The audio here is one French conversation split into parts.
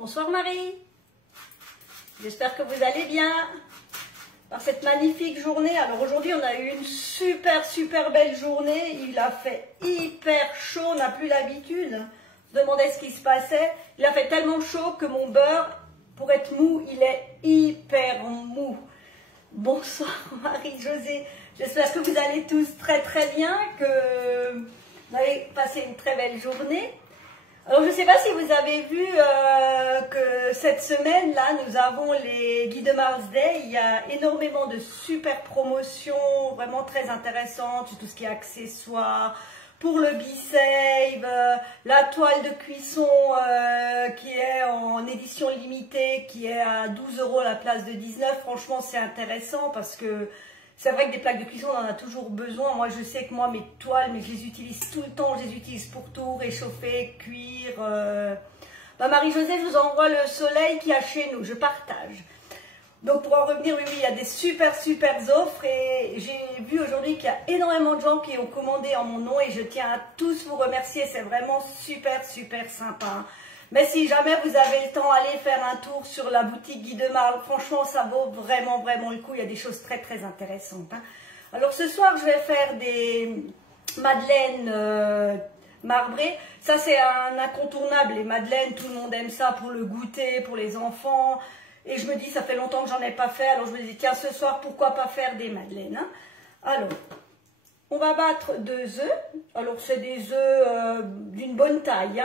Bonsoir Marie, j'espère que vous allez bien par cette magnifique journée. Alors aujourd'hui on a eu une super belle journée, il a fait hyper chaud, on n'a plus l'habitude. Je me demandais ce qui se passait, il a fait tellement chaud que mon beurre, pour être mou, il est hyper mou. Bonsoir Marie-Josée, j'espère que vous allez tous très bien, que vous avez passé une très belle journée. Alors, je ne sais pas si vous avez vu que cette semaine-là, nous avons les Guy de Mars Day. Il y a énormément de super promotions, vraiment très intéressantes, sur tout ce qui est accessoires, pour le B-Save, la toile de cuisson qui est en édition limitée, qui est à 12 € à la place de 19. Franchement, c'est intéressant parce que c'est vrai que des plaques de cuisson, on en a toujours besoin. Moi, je sais que moi, mes toiles, mais je les utilise tout le temps. Je les utilise pour tout, réchauffer, cuire. Marie-Josée, je vous envoie le soleil qu'il y a chez nous. Je partage. Donc, pour en revenir, oui, il y a des super offres. Et j'ai vu aujourd'hui qu'il y a énormément de gens qui ont commandé en mon nom. Et je tiens à tous vous remercier. C'est vraiment super sympa. Mais si jamais vous avez le temps, allez faire un tour sur la boutique Guy de Marle. Franchement, ça vaut vraiment le coup. Il y a des choses très intéressantes. Alors ce soir, je vais faire des madeleines marbrées. Ça, c'est un incontournable. Les madeleines, tout le monde aime ça pour le goûter, pour les enfants. Et je me dis, ça fait longtemps que j'en ai pas fait. Alors je me dis, tiens, ce soir, pourquoi pas faire des madeleines. Alors, on va battre 2 œufs. Alors, c'est des œufs d'une bonne taille.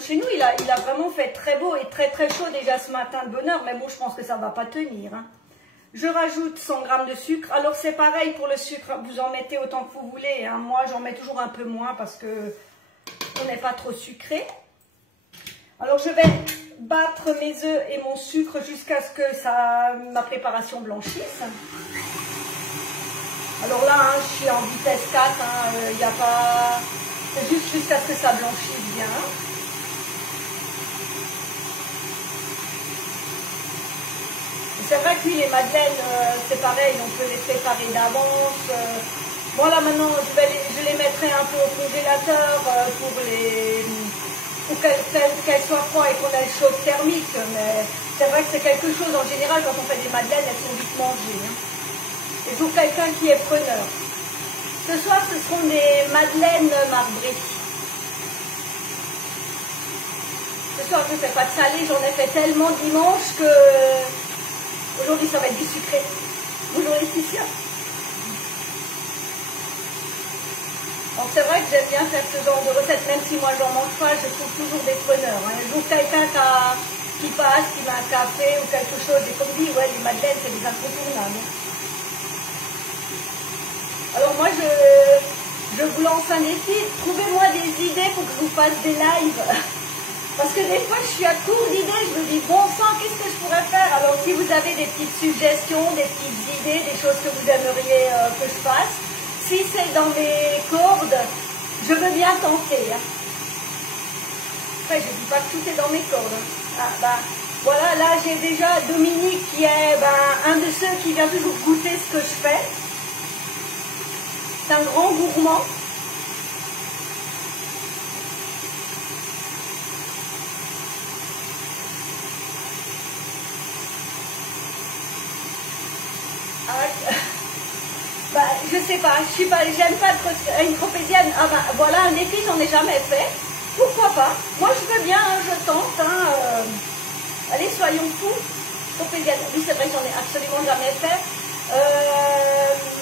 Chez nous, il a vraiment fait très beau et très chaud déjà ce matin de bonne heure, mais bon, je pense que ça ne va pas tenir. Je rajoute 100 g de sucre. Alors, c'est pareil pour le sucre, vous en mettez autant que vous voulez. Moi, j'en mets toujours un peu moins parce que on n'est pas trop sucré. Alors, je vais battre mes œufs et mon sucre jusqu'à ce que ma préparation blanchisse. Alors là, je suis en vitesse 4, il n'y a pas... C'est juste jusqu'à ce que ça blanchisse bien. C'est vrai que les madeleines, c'est pareil, on peut les préparer d'avance. Bon là maintenant, je les mettrai un peu au congélateur pour qu'elles soient froides et qu'on ait le choc thermique. Mais c'est vrai que c'est quelque chose, en général, quand on fait des madeleines, elles sont vite mangées. Il faut quelqu'un qui est preneur. Ce soir, ce seront des madeleines marbrées. Ce soir, je ne fais pas de salé, j'en ai fait tellement dimanche que... Aujourd'hui, ça va être du sucré. Bonjour Laetitia. Donc c'est vrai que j'aime bien faire ce genre de recette, même si moi j'en mange pas, je trouve toujours des preneurs. Je trouve quelqu'un qui passe, qui met un café ou quelque chose, et comme dit, ouais, les madeleines, c'est des incontournables. Alors moi, je vous lance un défi, trouvez-moi des idées pour que je vous fasse des lives. Parce que des fois, je suis à court d'idées, je me dis, bon sang, qu'est-ce que je pourrais faire? Alors, si vous avez des petites suggestions, des petites idées, des choses que vous aimeriez que je fasse, si c'est dans mes cordes, je veux bien tenter. Après, je ne dis pas que tout est dans mes cordes. Voilà, là, j'ai déjà Dominique qui est un de ceux qui vient toujours goûter ce que je fais. C'est un grand gourmand. Je sais pas, j'aime pas être une tropézienne. Voilà un défi, j'en ai jamais fait. Pourquoi pas? Moi je veux bien, je tente. Allez, soyons fous. Tropézienne, oui c'est vrai que j'en ai absolument jamais fait.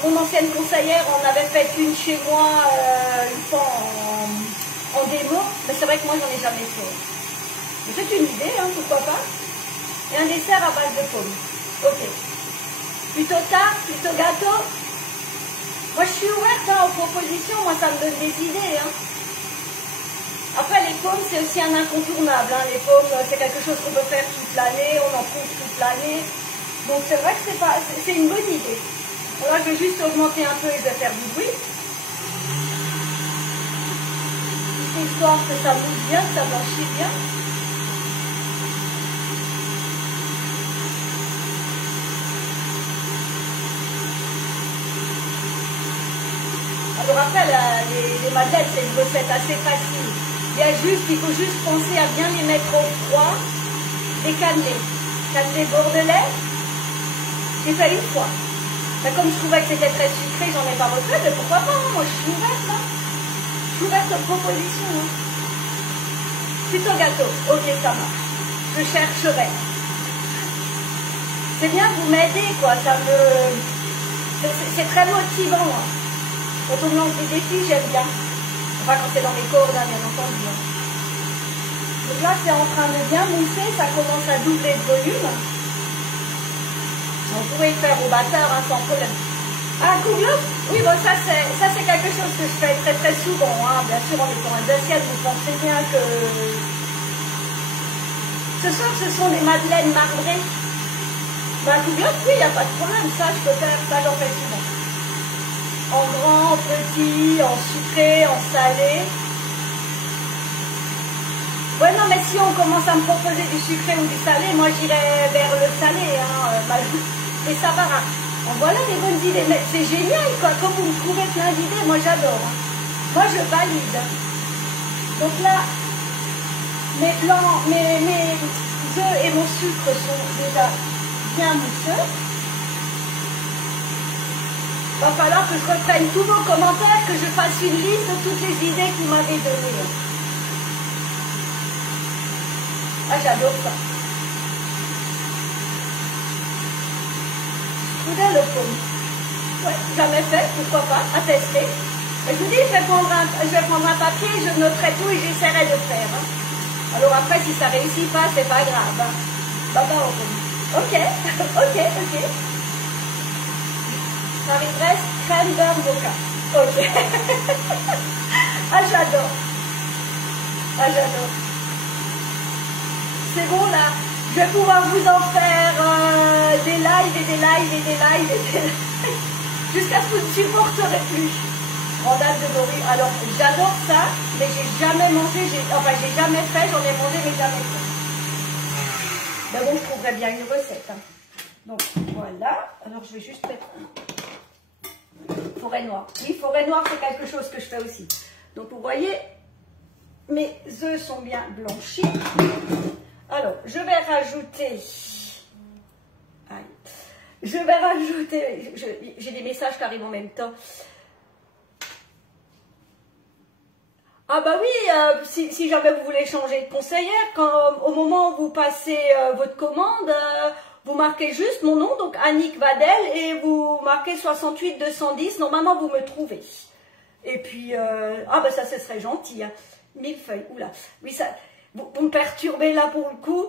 Mon ancienne conseillère en avait fait une chez moi une fois en démo, mais c'est vrai que moi j'en ai jamais fait. C'est une idée, pourquoi pas. Et un dessert à base de pommes. Ok. Plutôt tard, plutôt gâteau. Moi, je suis ouverte aux propositions, moi, ça me donne des idées. Après, les pommes, c'est aussi un incontournable. Les pommes, c'est quelque chose qu'on peut faire toute l'année, on en trouve toute l'année. Donc, c'est vrai que c'est une bonne idée. Alors là, je vais juste augmenter un peu et je vais faire du bruit. Histoire que ça bouge bien, que ça blanchit bien. Alors après, les madeleines, c'est une recette assez facile. Il faut juste penser à bien les mettre au froid, les cannelés. Cannelés bordelais, j'ai fait une fois. Mais comme je trouvais que c'était très sucré, j'en ai pas refait, mais pourquoi pas, hein, moi je suis ouverte, hein. Je suis ouverte aux propositions. Hein. Plutôt gâteau, ok ça marche. Je chercherai. C'est bien, vous m'aidez quoi, ça me... C'est très motivant. Hein. Quand on me lance des défis, j'aime bien. Enfin quand c'est dans mes cordes, hein, bien entendu. Hein. Donc là c'est en train de bien mousser, ça commence à doubler de volume. On pourrait le faire au batteur hein, sans problème. Ah, Kouglof? Oui, bon, ça c'est quelque chose que je fais très très souvent. Hein. Bien sûr, en étant alsacienne, vous pensez bien que... Ce soir, ce sont des madeleines marbrées. Bah, Kouglof, oui, il n'y a pas de problème. Ça, je peux faire, ça, j'en fais souvent. En grand, en petit, en sucré, en salé. Ouais, non, mais si on commence à me proposer du sucré ou du salé, moi, j'irai vers le salé. Hein, et ça va. En voilà les bonnes idées. Mais c'est génial, quoi. Quand vous me trouvez plein d'idées, moi, j'adore. Hein. Moi, je valide. Donc là, mes blancs, mes œufs et mon sucre sont déjà bien mousseux. Il va falloir que je reprenne tous vos commentaires, que je fasse une liste de toutes les idées que vous m'avez données. Ah, j'adore ça. Strudel au pomme. Ouais, jamais fait, pourquoi pas, à tester. Et je vous dis, je vais prendre un papier, je noterai tout et j'essaierai de faire. Hein. Alors après, si ça réussit pas, c'est pas grave. Hein. Baba au pomme. Ok, ok. Marie-Brest, crème beurre mocha. Ok. Ah, j'adore. Ah, j'adore. C'est bon, là. Je vais pouvoir vous en faire des lives et des lives et des lives et des lives. Jusqu'à ce que vous ne supporterez plus. En date de nourrir. Alors, j'adore ça, mais j'ai jamais mangé, j'ai jamais fait, j'en ai mangé, mais jamais fait. Mais bon, je trouverais bien une recette. Hein. Donc, voilà. Alors, je vais juste mettre forêt noire. Oui, forêt noire, c'est quelque chose que je fais aussi. Donc, vous voyez, mes œufs sont bien blanchis. Alors, je vais rajouter... J'ai des messages qui arrivent en même temps. Ah bah oui, si jamais vous voulez changer de conseillère, au moment où vous passez votre commande, vous marquez juste mon nom, donc Annick Vadel, et vous marquez 68 210, normalement vous me trouvez. Et puis, ah bah ça ce serait gentil, hein. 1000 feuilles, oula, oui ça, vous me perturbez là pour le coup,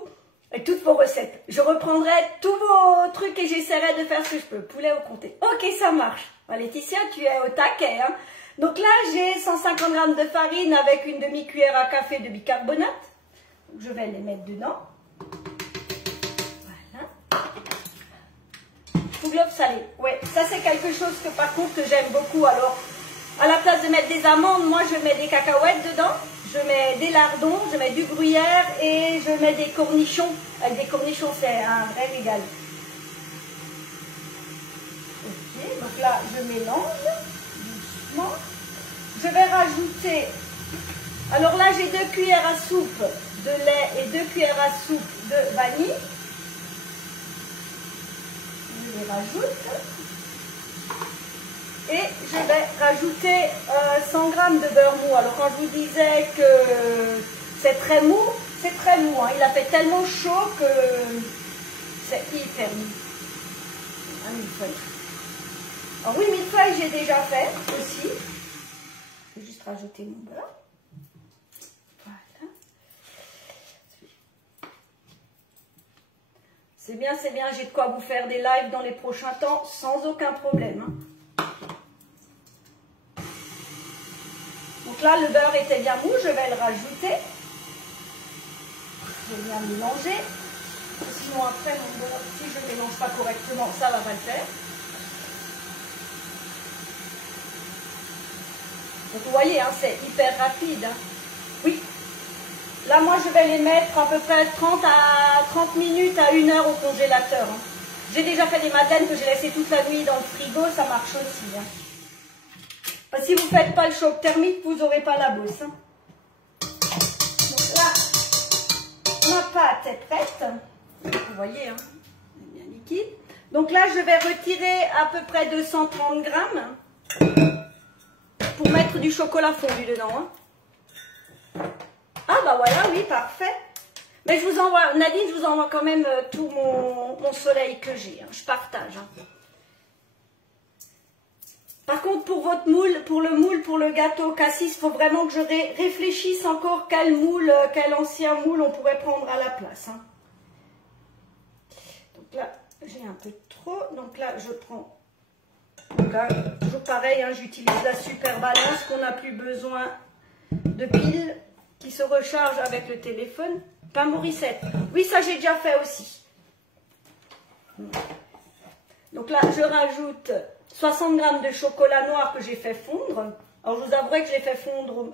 et toutes vos recettes. Je reprendrai tous vos trucs et j'essaierai de faire ce que je peux. Poulet au comté. Ok, ça marche. Bah, Laetitia, tu es au taquet, hein. Donc là, j'ai 150 g de farine avec une demi-cuillère à café de bicarbonate. Donc, je vais les mettre dedans. Voilà. Kouglof salé. Ouais, ça c'est quelque chose que par contre que j'aime beaucoup. Alors, à la place de mettre des amandes, moi je mets des cacahuètes dedans. Je mets des lardons, je mets du gruyère et je mets des cornichons. Avec des cornichons, c'est un vrai régal. Ok, donc là, je mélange doucement. Je vais rajouter... Alors là, j'ai 2 cuillères à soupe de lait et 2 cuillères à soupe de vanille. Je les rajoute. Et je vais rajouter 100 g de beurre mou. Alors quand je vous disais que c'est très mou, c'est très mou. Hein. Il a fait tellement chaud que c'est hyper mou. Un millefeuille. Alors oui, millefeuille j'ai déjà fait aussi. Je vais juste rajouter mon beurre. Voilà. C'est bien, j'ai de quoi vous faire des lives dans les prochains temps sans aucun problème. Hein. Donc là, le beurre était bien mou, je vais le rajouter. Je vais bien mélanger. Sinon, après, mon beurre, si je ne mélange pas correctement, ça ne va pas le faire. Donc vous voyez, hein, c'est hyper rapide. Hein. Oui. Là, moi, je vais les mettre à peu près 30 minutes à 1 heure au congélateur. Hein. J'ai déjà fait des madeleines que j'ai laissées toute la nuit dans le frigo, ça marche aussi. Hein. Si vous ne faites pas le choc thermique, vous n'aurez pas la bosse. Hein. pâte est prête. Vous voyez, hein, elle est bien liquide. Donc là, je vais retirer à peu près 230 grammes pour mettre du chocolat fondu dedans. Hein. Ah bah voilà, oui, parfait. Mais je vous envoie, Nadine, je vous envoie quand même tout mon soleil que j'ai. Hein. Je partage. Hein. Par contre, pour votre moule, pour le gâteau cassis, il faut vraiment que je réfléchisse encore quel ancien moule on pourrait prendre à la place. Hein. Donc là, j'ai un peu trop. Donc là, je prends. Donc là, toujours pareil, hein, j'utilise la super balance qu'on n'a plus besoin de piles qui se recharge avec le téléphone. Pain Morissette. Oui, ça j'ai déjà fait aussi. Donc là, je rajoute 60 g de chocolat noir que j'ai fait fondre. Alors, je vous avouerai que je l'ai fait fondre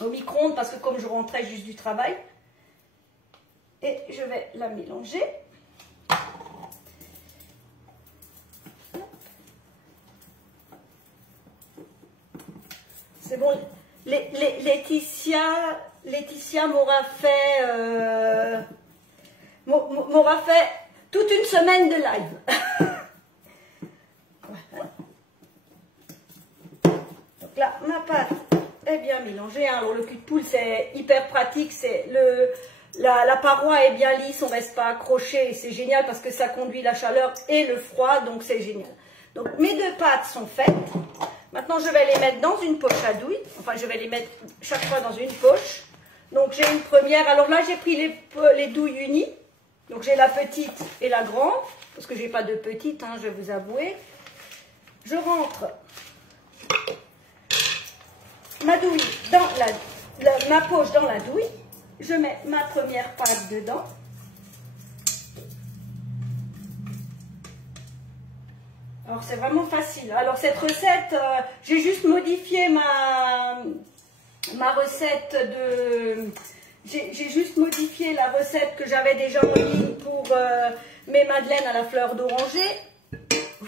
au micro-ondes parce que comme je rentrais juste du travail. Et je vais la mélanger. C'est bon. Laetitia m'aura fait toute une semaine de live. Voilà. Donc là, ma pâte est bien mélangée. Hein. Alors le cul de poule, c'est hyper pratique. La paroi est bien lisse, on ne reste pas accroché. C'est génial parce que ça conduit la chaleur et le froid, donc c'est génial. Donc mes deux pâtes sont faites. Maintenant, je vais les mettre dans une poche à douille. Enfin, je vais les mettre chaque fois dans une poche. Donc, j'ai une première. Alors là, j'ai pris les douilles unies. Donc, j'ai la petite et la grande. Parce que je n'ai pas de petite, hein, je vais vous avouer. Je rentre ma douille dans ma poche dans la douille. Je mets ma première pâte dedans. Alors, c'est vraiment facile. Alors, cette recette, j'ai juste modifié ma recette de... J'ai juste modifié la recette que j'avais déjà en ligne pour mes madeleines à la fleur d'oranger.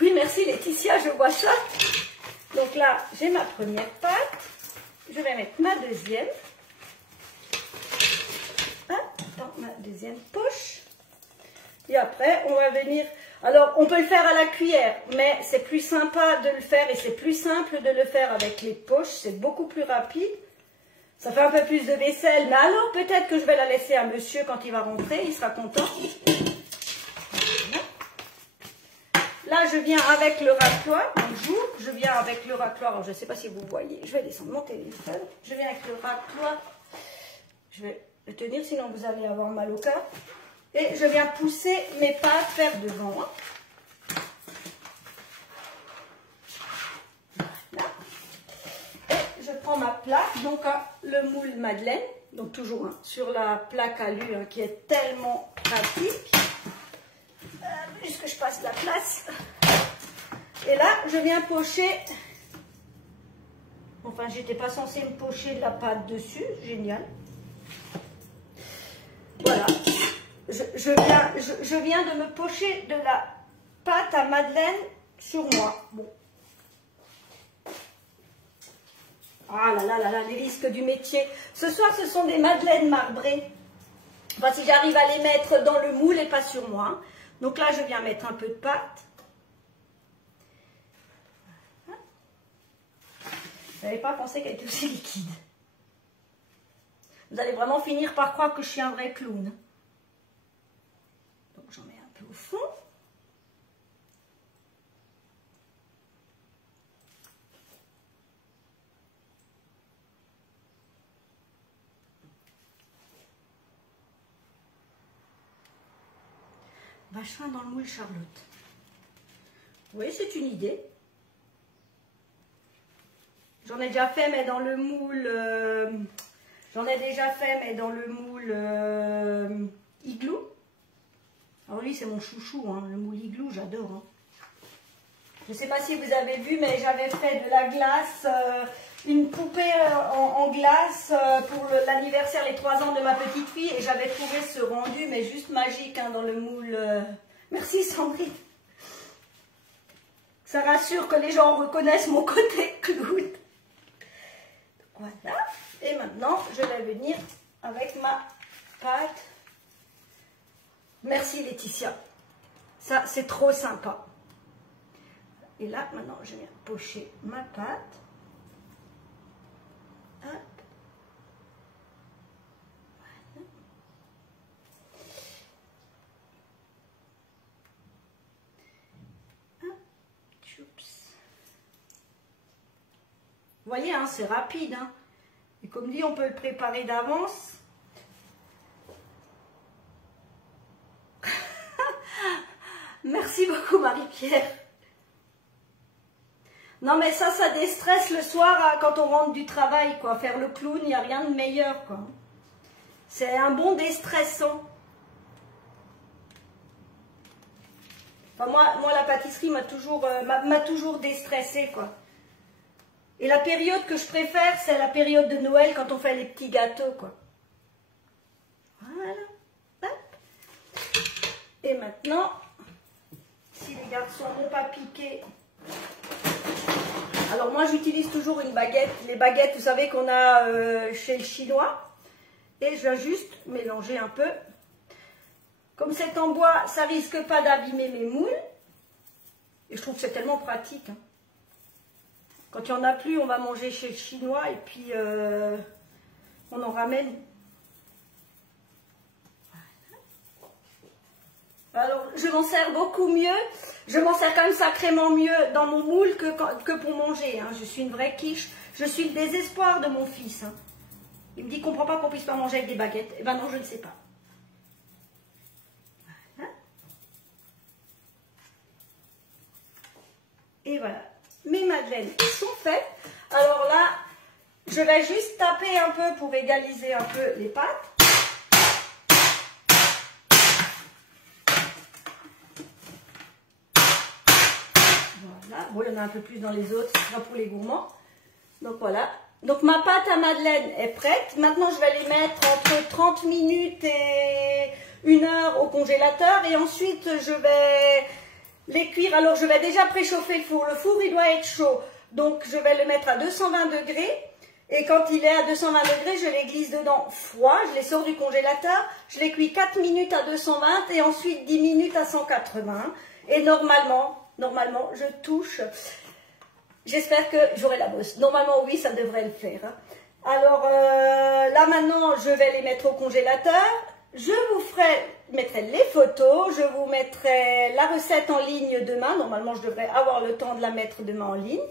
Oui, merci Laetitia, je vois ça. Donc là, j'ai ma première pâte. Je vais mettre ma deuxième. Dans ma deuxième poche. Et après, on va venir... Alors, on peut le faire à la cuillère, mais c'est plus sympa de le faire et c'est plus simple de le faire avec les poches. C'est beaucoup plus rapide. Ça fait un peu plus de vaisselle, mais alors peut-être que je vais la laisser à monsieur quand il va rentrer. Il sera content. Voilà. Là, je viens avec le racloir. Bonjour. Je viens avec le racloir. Alors, je ne sais pas si vous voyez. Je vais descendre mon téléphone. Je viens avec le racloir. Je vais le tenir, sinon vous allez avoir mal au cœur. Et je viens pousser mes pâtes vers devant. Voilà. Et je prends ma plaque, donc le moule madeleine, donc toujours sur la plaque alu qui est tellement pratique. Puisque je passe la place. Et là, je viens pocher. Enfin, j'étais pas censée me pocher de la pâte dessus. Génial. Voilà. Je viens de me pocher de la pâte à madeleine sur moi. Bon. Ah là là là là, les risques du métier. Ce soir, ce sont des madeleines marbrées. Enfin, si j'arrive à les mettre dans le moule et pas sur moi. Donc là, je viens mettre un peu de pâte. Je n'avais pas pensé qu'elle était aussi liquide. Vous allez vraiment finir par croire que je suis un vrai clown. Donc j'en mets un peu au fond. Vachement dans le moule Charlotte. Oui, c'est une idée. J'en ai déjà fait, mais dans le moule... igloo. Alors lui, c'est mon chouchou, hein, le moule igloo, j'adore. Hein. Je ne sais pas si vous avez vu, mais j'avais fait de la glace, une poupée en glace pour l'anniversaire, les 3 ans de ma petite fille. Et j'avais trouvé ce rendu, mais juste magique, hein, dans le moule. Merci Sandrine. Ça rassure que les gens reconnaissent mon côté clown. Voilà. Et maintenant, je vais venir avec ma pâte. Merci Laetitia. Ça, c'est trop sympa. Et là, maintenant, je viens pocher ma pâte. Hop. Voilà. Hop. Choups. Vous voyez, hein, c'est rapide. Hein. Et comme dit, on peut le préparer d'avance. Merci beaucoup Marie-Pierre. Non mais ça déstresse le soir hein, quand on rentre du travail, quoi. Faire le clown, il n'y a rien de meilleur, quoi. C'est un bon déstressant. Enfin, moi la pâtisserie m'a toujours déstressée, quoi. Et la période que je préfère, c'est la période de Noël quand on fait les petits gâteaux, quoi. Voilà. Hop. Et maintenant, si les garçons n'ont pas piqué, alors moi j'utilise toujours une baguette, les baguettes vous savez qu'on a chez le chinois, et je vais juste mélanger un peu. Comme c'est en bois, ça risque pas d'abîmer mes moules, et je trouve que c'est tellement pratique. Hein. Quand il n'y en a plus, on va manger chez le chinois, et puis on en ramène. Alors, je m'en sers beaucoup mieux, je m'en sers quand même sacrément mieux dans mon moule que pour manger. Hein. Je suis une vraie quiche, je suis le désespoir de mon fils. Hein. Il me dit qu'on ne comprend pas qu'on ne puisse pas manger avec des baguettes. Eh bien non, je ne sais pas. Voilà. Et voilà, mes madeleines sont faites. Alors là, je vais juste taper un peu pour égaliser un peu les pâtes. Voilà. Bon, il y en a un peu plus dans les autres, ce sera pour les gourmands. Donc voilà. Donc ma pâte à madeleine est prête. Maintenant, je vais les mettre entre 30 minutes et 1 heure au congélateur. Et ensuite, je vais les cuire. Alors, je vais déjà préchauffer le four. Le four, il doit être chaud. Donc, je vais le mettre à 220 degrés. Et quand il est à 220 degrés, je les glisse dedans froid. Je les sors du congélateur. Je les cuis 4 minutes à 220 et ensuite 10 minutes à 180. Et normalement, je touche. J'espère que j'aurai la bosse. Normalement, oui, ça devrait le faire. Hein. Alors, là maintenant, je vais les mettre au congélateur. Je vous mettrai les photos. Je vous mettrai la recette en ligne demain. Normalement, je devrais avoir le temps de la mettre demain en ligne.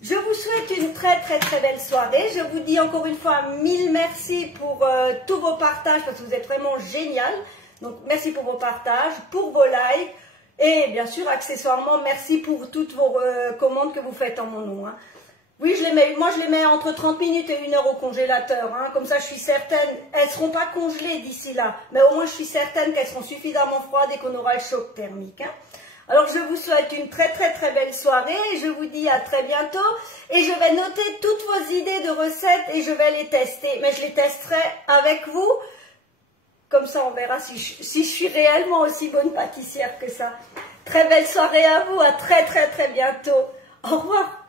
Je vous souhaite une très belle soirée. Je vous dis encore une fois 1000 merci pour tous vos partages parce que vous êtes vraiment génial. Donc, merci pour vos partages, pour vos likes. Et bien sûr, accessoirement, merci pour toutes vos commandes que vous faites en mon nom. Hein. Oui, moi je les mets entre 30 minutes et 1 heure au congélateur. Hein. Comme ça, je suis certaine, elles ne seront pas congelées d'ici là. Mais au moins, je suis certaine qu'elles seront suffisamment froides et qu'on aura le choc thermique. Hein. Alors, je vous souhaite une très belle soirée. Et je vous dis à très bientôt. Et je vais noter toutes vos idées de recettes et je vais les tester. Mais je les testerai avec vous. Comme ça, on verra si je suis réellement aussi bonne pâtissière que ça. Très belle soirée à vous, à très bientôt. Au revoir.